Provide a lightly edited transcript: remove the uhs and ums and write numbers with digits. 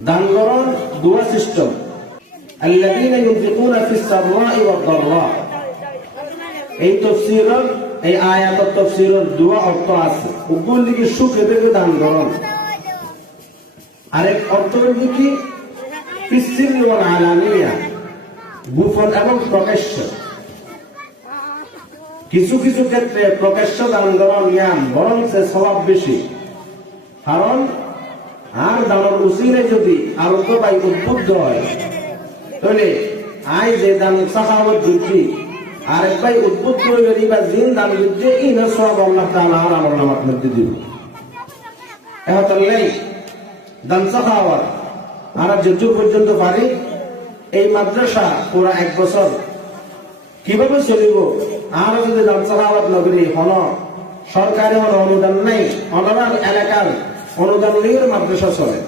দান করণ দোয়া সিস্টেম আল্লাযীনা ইউনফিকুনা ফিস সাররাই ওয়াদ দাররা। এই তাফসীরের এই আয়াতের তাফসীরের দোয়া অর্থ আছে উপর দিকে সুখে থেকে দান করণ, আরেক অর্থ হচ্ছে কি ফিস সিররি ওয়াল আলানিয়া, গোপন এবং প্রকাশ্য। কিছু কিছু ক্ষেত্রে প্রকাশ্য দান করার নিয়ম বরং সে স্বভাব বেশি, কারণ আর দানের উসিলে যদি আরোগ্য পাই উদ্বুদ্ধ হয় তাহলে আই যে দান সাহাবত যুদ্ধি আরেক ভাই উদ্বুদ্ধ হয়ে বা জিন দান যুদ্ধে ইনা সব আল্লাহ তাআলা আর আমার নামার মধ্যে দিব। এখন দান সাহাবত আর যুদ্ধ পর্যন্ত পারি এই মাদ্রাসা পুরা 1 বছর কিভাবে চলিব? আর যদি দান সাহাবত নগরী হন সরকারি অনুদান নাই, অনার এলাকার অনুদান নিয়ে মাদ্রাসা চলে।